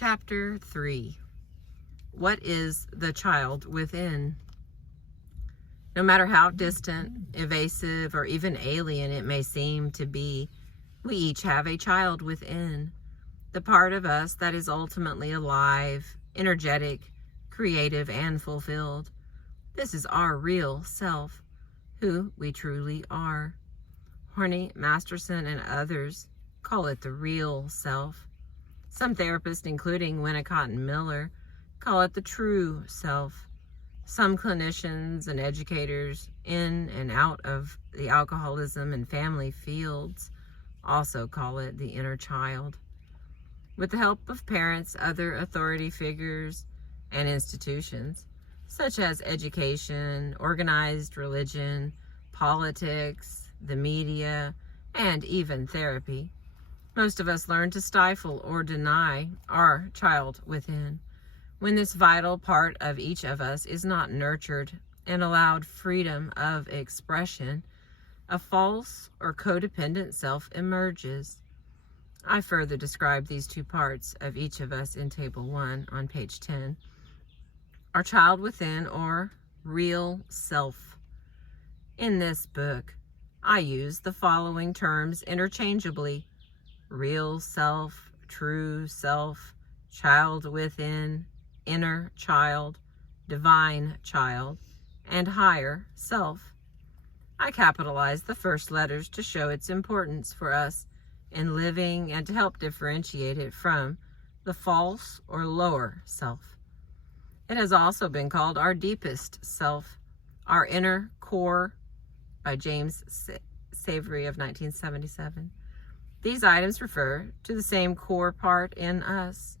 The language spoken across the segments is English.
Chapter 3. What is the child within? No matter how distant, evasive, or even alien it may seem to be, we each have a child within, the part of us that is ultimately alive, energetic, creative, and fulfilled. This is our real self, who we truly are. Horney, Masterson, and others call it the real self. Some therapists, including Winnicott and Miller, call it the true self. Some clinicians and educators in and out of the alcoholism and family fields also call it the inner child. With the help of parents, other authority figures, and institutions, such as education, organized religion, politics, the media, and even therapy, most of us learn to stifle or deny our child within. When this vital part of each of us is not nurtured and allowed freedom of expression, a false or codependent self emerges. I further describe these two parts of each of us in Table 1 on page 10. Our child within, or real self. In this book, I use the following terms interchangeably: real self, true self, child within, inner child, divine child, and higher self. I capitalize the first letters to show its importance for us in living and to help differentiate it from the false or lower self. It has also been called our deepest self, our inner core, by James Savory of 1977. These items refer to the same core part in us.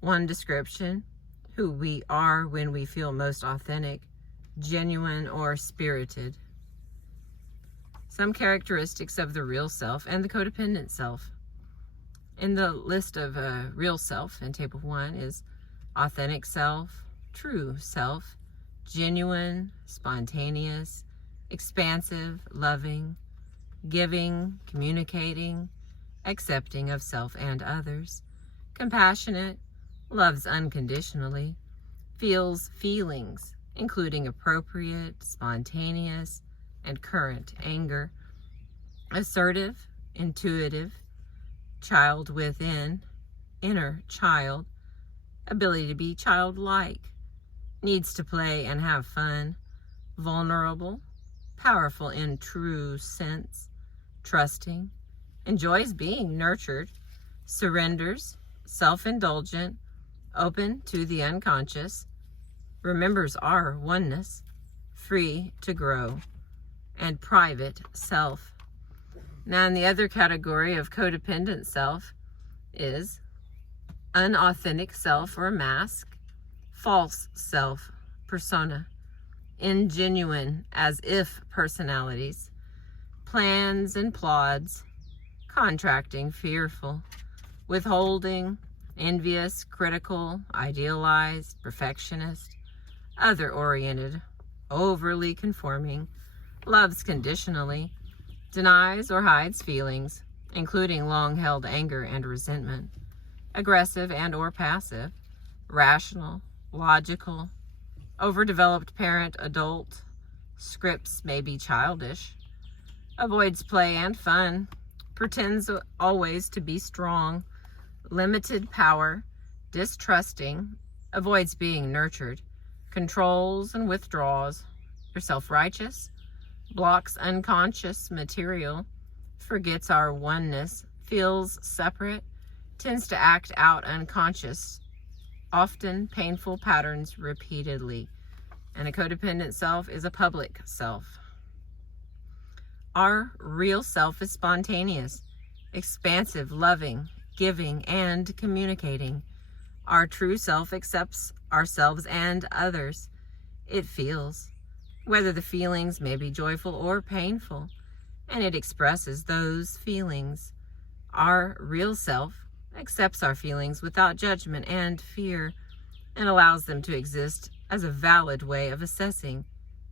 One description: who we are when we feel most authentic, genuine, or spirited. Some characteristics of the real self and the codependent self. In the list of real self in Table 1 is authentic self, true self, genuine, spontaneous, expansive, loving, giving, communicating, accepting of self and others, compassionate, loves unconditionally, feels feelings, including appropriate, spontaneous, and current anger, assertive, intuitive, child within, inner child, ability to be childlike, needs to play and have fun, vulnerable, powerful in true sense, trusting, enjoys being nurtured, surrenders, self-indulgent, open to the unconscious, remembers our oneness, free to grow, and private self. Now, in the other category of codependent self is unauthentic self or mask, false self, persona, ingenuine as if personalities, plans and plods, contracting, fearful, withholding, envious, critical, idealized, perfectionist, other-oriented, overly conforming, loves conditionally, denies or hides feelings, including long-held anger and resentment, aggressive and or passive, rational, logical, overdeveloped parent, adult, scripts may be childish, avoids play and fun, pretends always to be strong, limited power, distrusting, avoids being nurtured, controls and withdraws, are self-righteous, blocks unconscious material, forgets our oneness, feels separate, tends to act out unconscious, often painful patterns repeatedly. And a codependent self is a public self. Our real self is spontaneous, expansive, loving, giving, and communicating. Our true self accepts ourselves and others. It feels, whether the feelings may be joyful or painful, and it expresses those feelings. Our real self accepts our feelings without judgment and fear, and allows them to exist as a valid way of assessing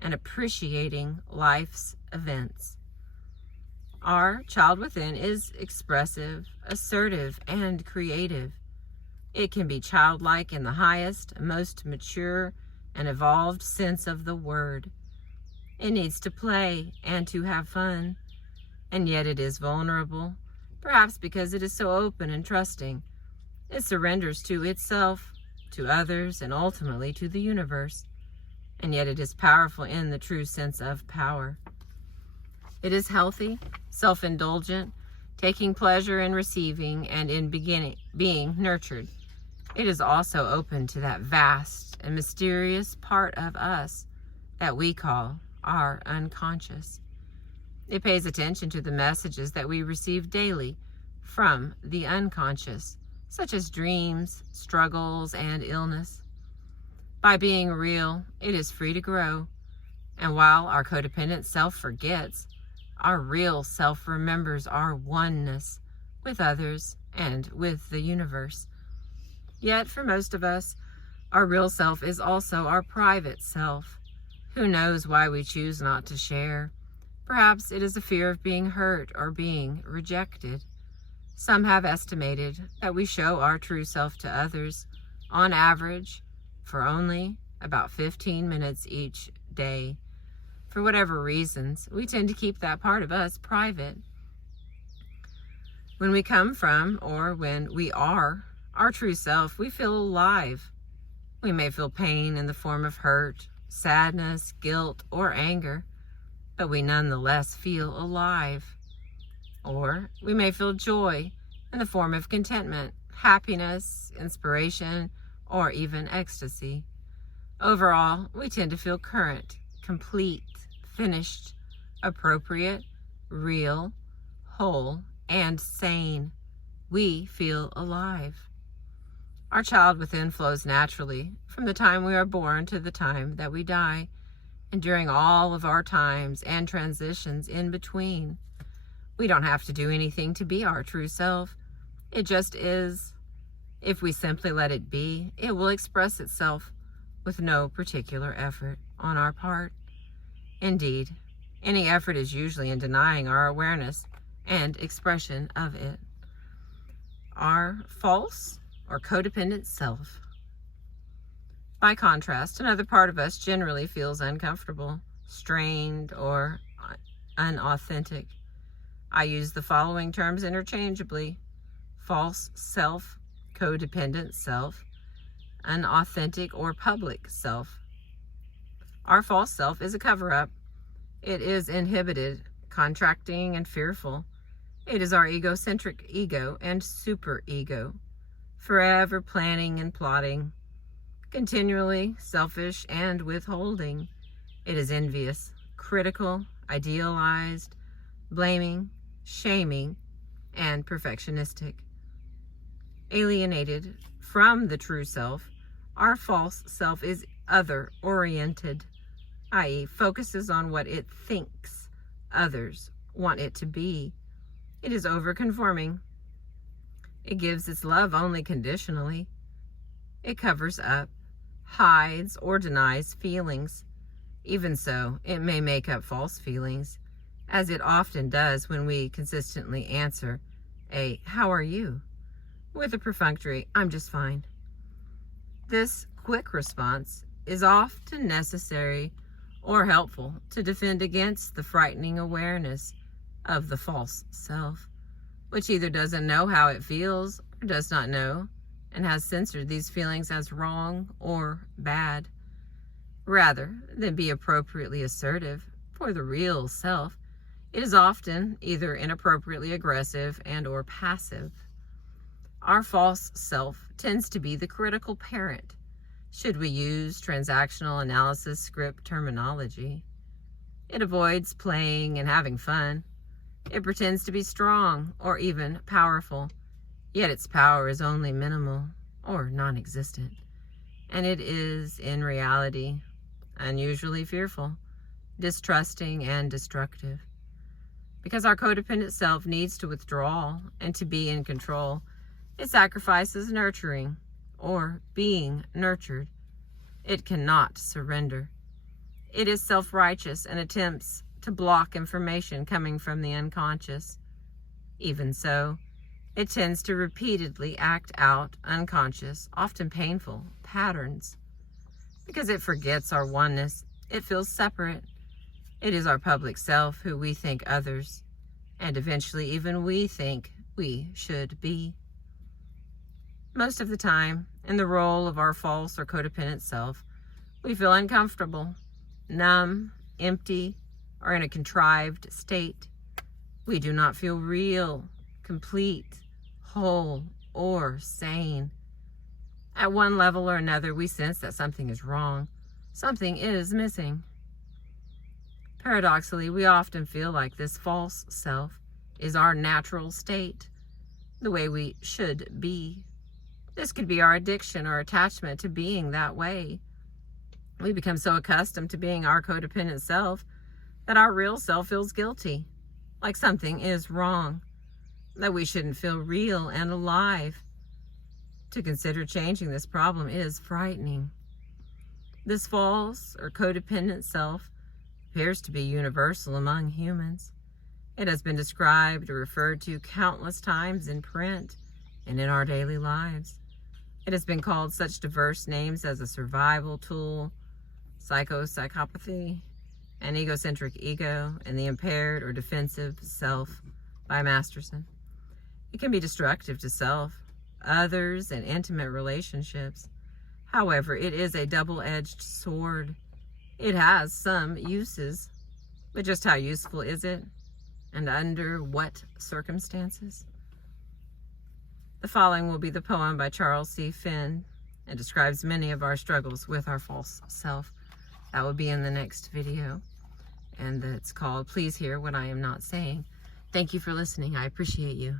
and appreciating life's events. Our child within is expressive, assertive, and creative. It can be childlike in the highest, most mature, and evolved sense of the word. It needs to play and to have fun, and yet it is vulnerable, perhaps because it is so open and trusting. It surrenders to itself, to others, and ultimately to the universe, and yet it is powerful in the true sense of power. It is healthy, self-indulgent, taking pleasure in receiving and in being nurtured. It is also open to that vast and mysterious part of us that we call our unconscious. It pays attention to the messages that we receive daily from the unconscious, such as dreams, struggles, and illness. By being real, it is free to grow. And while our codependent self forgets, our real self remembers our oneness with others and with the universe. Yet for most of us, our real self is also our private self. Who knows why we choose not to share? Perhaps it is a fear of being hurt or being rejected. Some have estimated that we show our true self to others, on average, for only about 15 minutes each day. For whatever reasons, we tend to keep that part of us private. When we come from, or when we are, our true self, we feel alive. We may feel pain in the form of hurt, sadness, guilt, or anger, but we nonetheless feel alive. Or we may feel joy in the form of contentment, happiness, inspiration, or even ecstasy. Overall, we tend to feel current, complete, finished, appropriate, real, whole, and sane. We feel alive. Our child within flows naturally from the time we are born to the time that we die, and during all of our times and transitions in between. We don't have to do anything to be our true self. It just is. If we simply let it be, it will express itself with no particular effort on our part. Indeed, any effort is usually in denying our awareness and expression of it. Our false or codependent self. By contrast, another part of us generally feels uncomfortable, strained, or unauthentic. I use the following terms interchangeably: false self, codependent self, unauthentic or public self. Our false self is a cover-up. It is inhibited, contracting, and fearful. It is our egocentric ego and superego, forever planning and plotting, continually selfish and withholding. It is envious, critical, idealized, blaming, shaming, and perfectionistic. Alienated from the true self, our false self is other-oriented, i.e., focuses on what it thinks others want it to be. It is over-conforming. It gives its love only conditionally. It covers up, hides, or denies feelings. Even so, it may make up false feelings, as it often does when we consistently answer a "how are you?" with a perfunctory "I'm just fine." This quick response is often necessary or helpful to defend against the frightening awareness of the false self, which either doesn't know how it feels or does not know and has censored these feelings as wrong or bad. Rather than be appropriately assertive for the real self, it is often either inappropriately aggressive and or passive. Our false self tends to be the critical parent, should we use transactional analysis script terminology. It avoids playing and having fun. It pretends to be strong or even powerful, yet its power is only minimal or non-existent, and it is, in reality, unusually fearful, distrusting, and destructive. Because our codependent self needs to withdraw and to be in control, it sacrifices nurturing or being nurtured. It cannot surrender. It is self-righteous and attempts to block information coming from the unconscious. Even so, It tends to repeatedly act out unconscious, often painful, patterns. Because it forgets our oneness, it feels separate. It is our public self who we think others, and eventually even we think we should be. Most of the time, in the role of our false or codependent self, we feel uncomfortable, numb, empty, or in a contrived state. We do not feel real, complete, whole, or sane. At one level or another, we sense that something is wrong. Something is missing. Paradoxically, we often feel like this false self is our natural state, the way we should be. This could be our addiction or attachment to being that way. We become so accustomed to being our codependent self that our real self feels guilty, like something is wrong, that we shouldn't feel real and alive. To consider changing this problem is frightening. This false or codependent self appears to be universal among humans. It has been described or referred to countless times in print and in our daily lives. It has been called such diverse names as a survival tool, psychopathy, an egocentric ego, and the impaired or defensive self by Masterson. It can be destructive to self, others, and intimate relationships. However, it is a double-edged sword. It has some uses, but just how useful is it, and under what circumstances? The following will be the poem by Charles C. Finn. It describes many of our struggles with our false self. That will be in the next video, and it's called Please Hear What I Am Not Saying. Thank you for listening. I appreciate you.